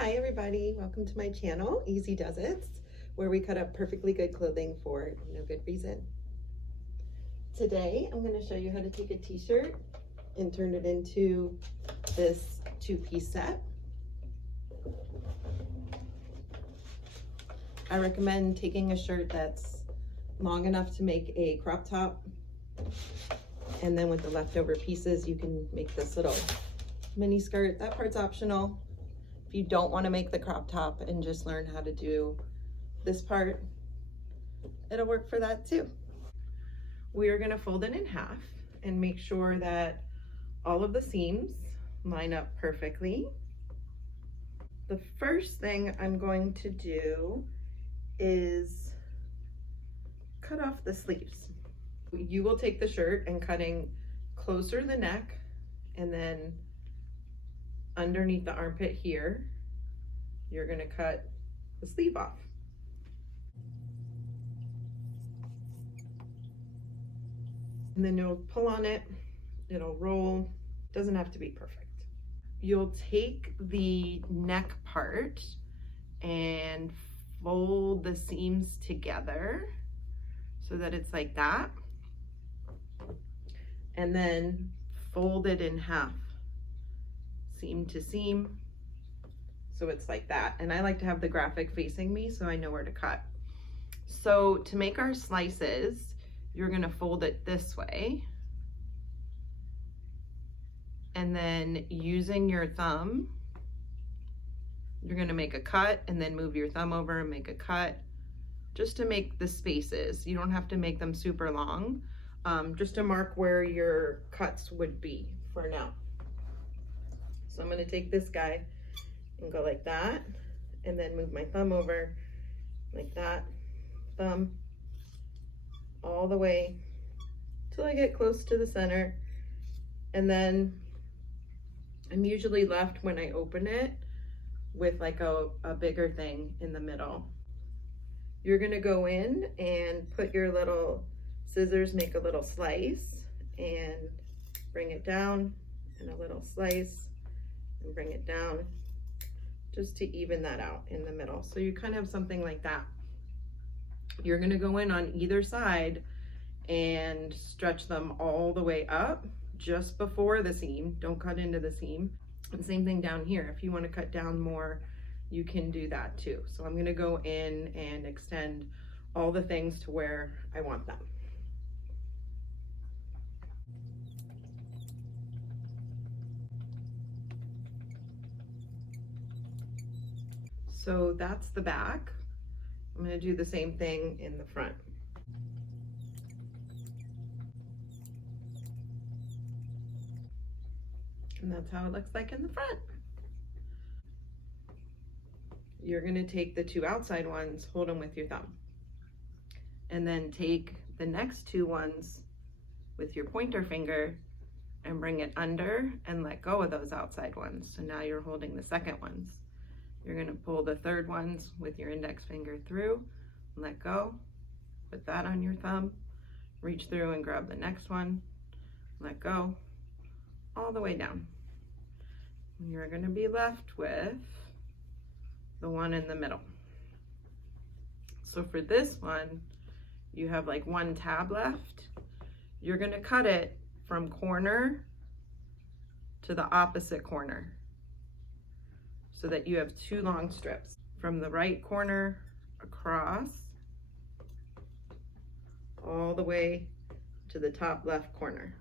Hi everybody, welcome to my channel, EZ DUZITS, where we cut up perfectly good clothing for no good reason. Today I'm going to show you how to take a t-shirt and turn it into this two-piece set. I recommend taking a shirt that's long enough to make a crop top, and then with the leftover pieces you can make this little mini skirt. That part's optional. If you don't want to make the crop top and just learn how to do this part, it'll work for that too. We are going to fold it in half and make sure that all of the seams line up perfectly. The first thing I'm going to do is cut off the sleeves. You will take the shirt and cutting closer to the neck and then underneath the armpit here, you're going to cut the sleeve off. And then you'll pull on it, it'll roll, doesn't have to be perfect. You'll take the neck part and fold the seams together so that it's like that, and then fold it in half, seam to seam, so it's like that. And I like to have the graphic facing me so I know where to cut. So to make our slices, you're going to fold it this way, and then using your thumb you're going to make a cut and then move your thumb over and make a cut, just to make the spaces. You don't have to make them super long, just to mark where your cuts would be for now. So I'm going to take this guy and go like that, and then move my thumb over like that, thumb all the way till I get close to the center. And then I'm usually left when I open it with like a bigger thing in the middle. You're going to go in and put your little scissors, make a little slice and bring it down, and a little slice and bring it down, just to even that out in the middle. So you kind of have something like that. You're going to go in on either side and stretch them all the way up just before the seam. Don't cut into the seam. And same thing down here. If you want to cut down more, you can do that too. So I'm going to go in and extend all the things to where I want them. So that's the back. I'm going to do the same thing in the front. And that's how it looks like in the front. You're going to take the two outside ones, hold them with your thumb, and then take the next two ones with your pointer finger and bring it under and let go of those outside ones. So now you're holding the second ones. You're going to pull the third ones with your index finger through, let go, put that on your thumb, reach through and grab the next one, let go, all the way down. You're going to be left with the one in the middle. So for this one, you have like one tab left. You're going to cut it from corner to the opposite corner so that you have two long strips from the right corner across all the way to the top left corner.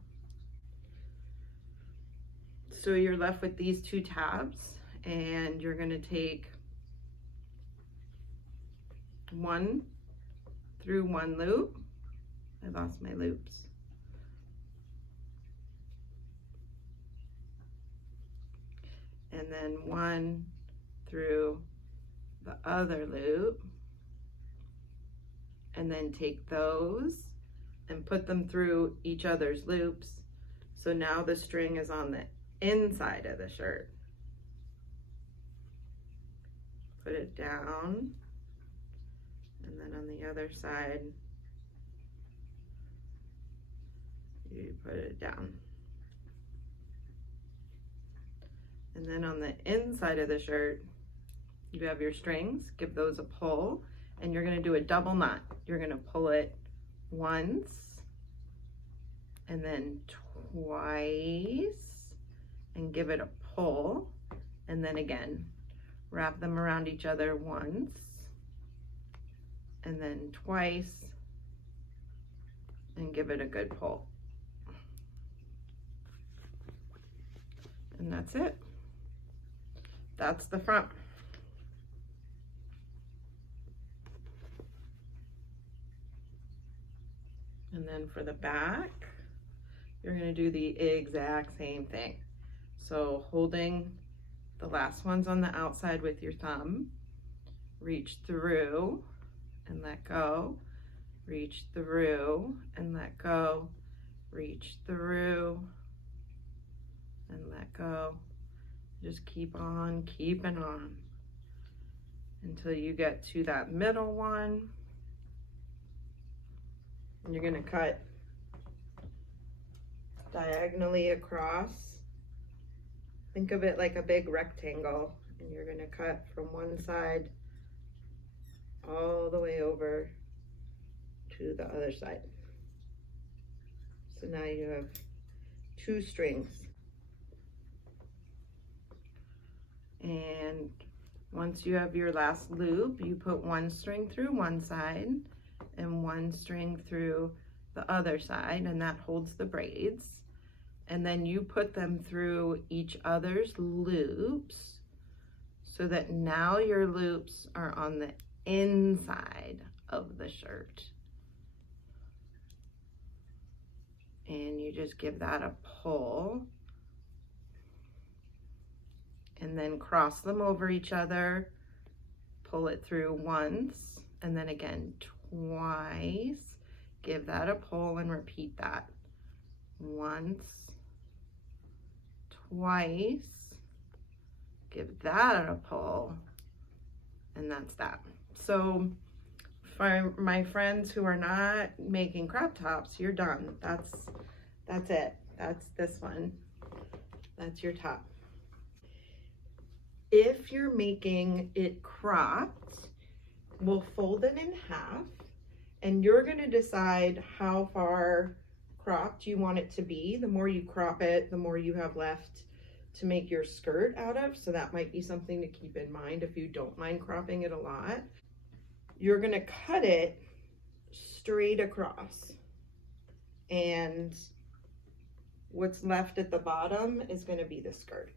So you're left with these two tabs, and you're going to take one through one loop. I lost my loops. And then one through the other loop, and then take those and put them through each other's loops. So now the string is on the inside of the shirt. Put it down, and then on the other side you put it down. And then on the inside of the shirt You have your strings, give those a pull, and you're gonna do a double knot. You're gonna pull it once, and then twice, and give it a pull, and then again. Wrap them around each other once, and then twice, and give it a good pull. And that's it. That's the front. And then for the back, you're gonna do the exact same thing. So holding the last ones on the outside with your thumb, reach through and let go, reach through and let go, reach through and let go. Just keep on keeping on until you get to that middle one. And you're gonna cut diagonally across. Think of it like a big rectangle, and you're gonna cut from one side all the way over to the other side. So now you have 2 strings. And once you have your last loop, you put 1 string through one side and 1 string through the other side, and that holds the braids. And then you put them through each other's loops so that now your loops are on the inside of the shirt. And you just give that a pull, and then cross them over each other, pull it through once, and then again twice, give that a pull, and repeat that. Once, twice, give that a pull, and that's that. So for my friends who are not making crop tops, you're done. That's it. That's this one. That's your top. If you're making it cropped, we'll fold it in half, and you're gonna decide how far cropped you want it to be. The more you crop it, the more you have left to make your skirt out of. So that might be something to keep in mind if you don't mind cropping it a lot. You're gonna cut it straight across, and what's left at the bottom is gonna be the skirt.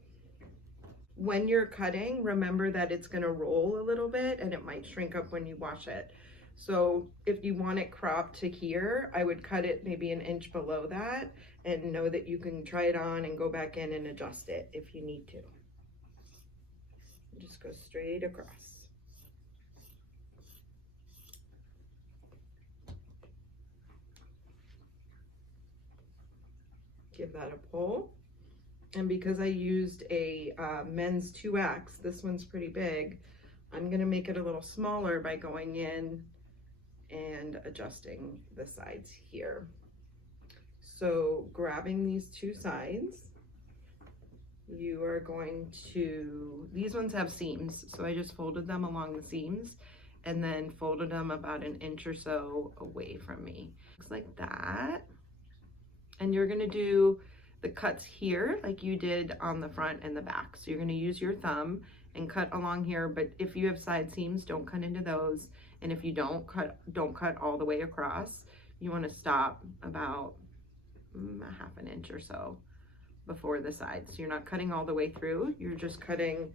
When you're cutting, remember that it's gonna roll a little bit and it might shrink up when you wash it. So if you want it cropped to here, I would cut it maybe an inch below that, and know that you can try it on and go back in and adjust it if you need to. Just go straight across. Give that a pull. And because I used a men's 2X, this one's pretty big, I'm gonna make it a little smaller by going in and adjusting the sides here. So grabbing these 2 sides, you are going to, these ones have seams, so I just folded them along the seams and then folded them about an inch or so away from me. Looks like that. And you're gonna do the cuts here like you did on the front and the back. So you're gonna use your thumb and cut along here, but if you have side seams, don't cut into those. And if you don't cut all the way across. You wanna stop about a half an inch or so before the side. So you're not cutting all the way through, you're just cutting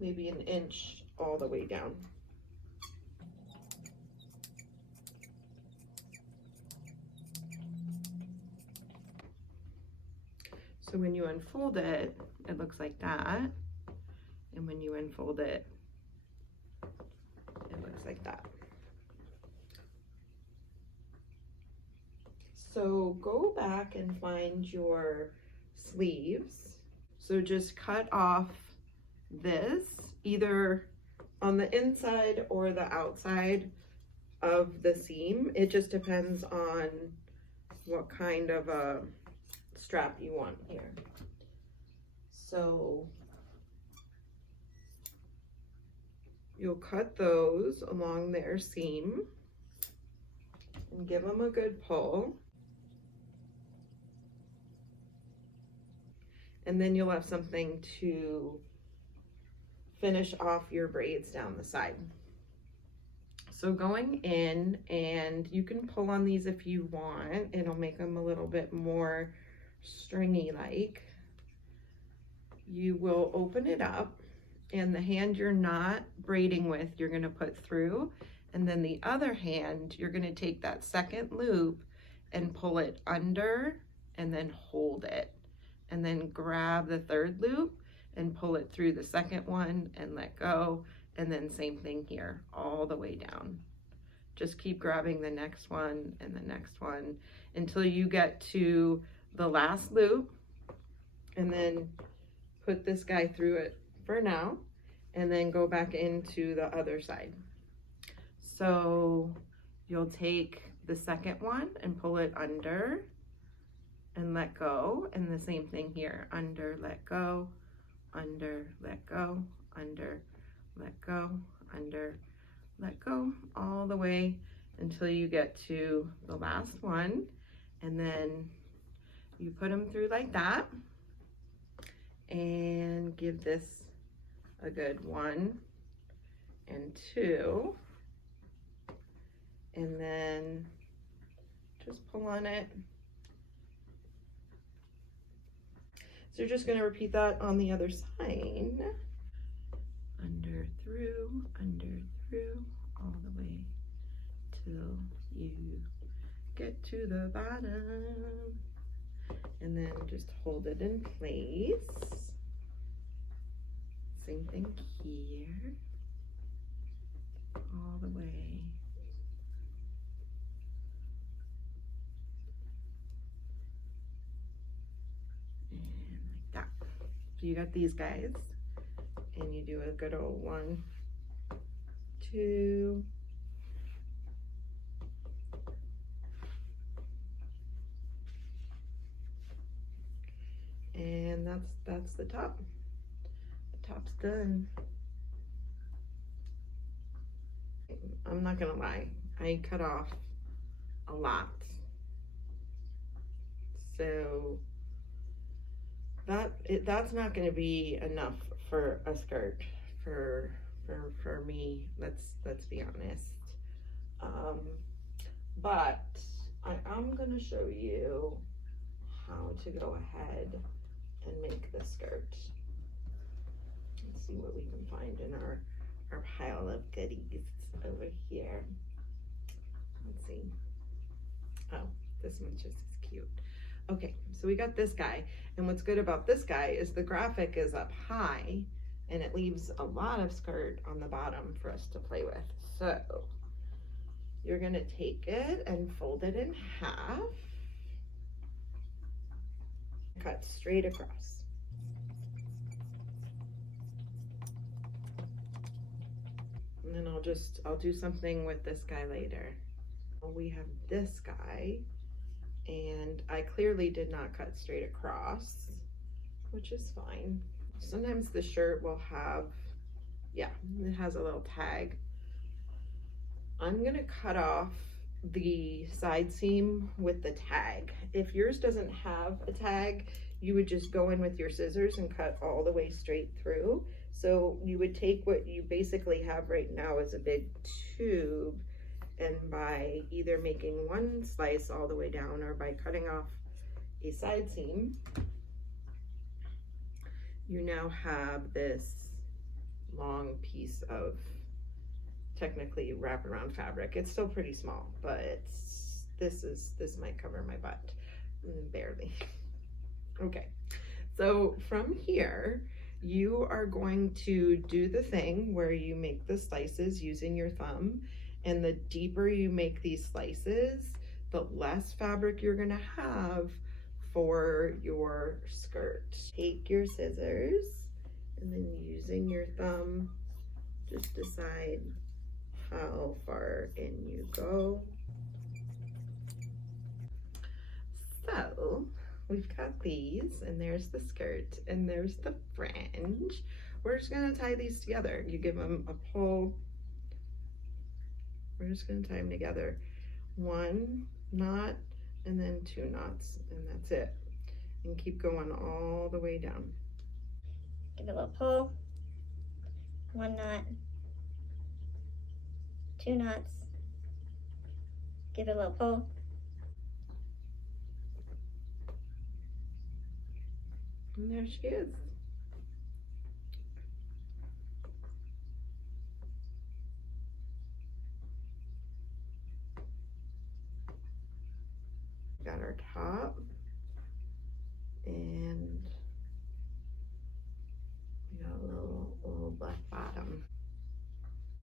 maybe an inch all the way down. So when you unfold it, it looks like that. And when you unfold it, it looks like that. So go back and find your sleeves. So just cut off this, either on the inside or the outside of the seam. It just depends on what kind of a strap you want here. So you'll cut those along their seam and give them a good pull. And then you'll have something to finish off your braids down the side. So going in, and you can pull on these if you want, it'll make them a little bit more stringy like. You will open it up, and the hand you're not braiding with, you're gonna put through, and then the other hand, you're gonna take that second loop and pull it under and then hold it. And then grab the third loop and pull it through the second one and let go. And then same thing here, all the way down. Just keep grabbing the next one and the next one until you get to the last loop, and then put this guy through it for now, and then go back into the other side. So you'll take the second one and pull it under and let go, and the same thing here, under, let go, under, let go, under, let go, under, let go, all the way until you get to the last one, and then you put them through like that, and give this a good 1 and 2, and then just pull on it. So you're just going to repeat that on the other side. Under, through, all the way till you get to the bottom. And then just hold it in place. Same thing here. All the way. And like that. So you got these guys. And you do a good old 1, 2, and that's the top. The top's done. I'm not gonna lie, I cut off a lot, so that's not going to be enough for a skirt for me. Let's be honest. But I'm going to show you how to go ahead and make the skirt. Let's see what we can find in our pile of goodies over here. Let's see. Oh, this one's just as cute. Okay, so we got this guy, and what's good about this guy is the graphic is up high and it leaves a lot of skirt on the bottom for us to play with. So you're gonna take it and fold it in half, cut straight across. And then I'll do something with this guy later. We have this guy, and I clearly did not cut straight across, which is fine. Sometimes the shirt will have, yeah, it has a little tag. I'm gonna cut off the side seam with the tag. If yours doesn't have a tag, you would just go in with your scissors and cut all the way straight through. So you would take what you basically have right now as a big tube, and by either making one slice all the way down or by cutting off a side seam, you now have this long piece of technically wraparound fabric. It's still pretty small, but this might cover my butt, barely. Okay, so from here, you are going to do the thing where you make the slices using your thumb, and the deeper you make these slices, the less fabric you're gonna have for your skirt. Take your scissors, and then using your thumb, just decide how far in you go. So we've got these, and there's the skirt, and there's the fringe. we're just gonna tie these together. You give them a pull. We're just gonna tie them together. 1 knot and then 2 knots, and that's it. And keep going all the way down. Give it a little pull, 1 knot, 2 knots, give it a little pull. And there she is. Got our top.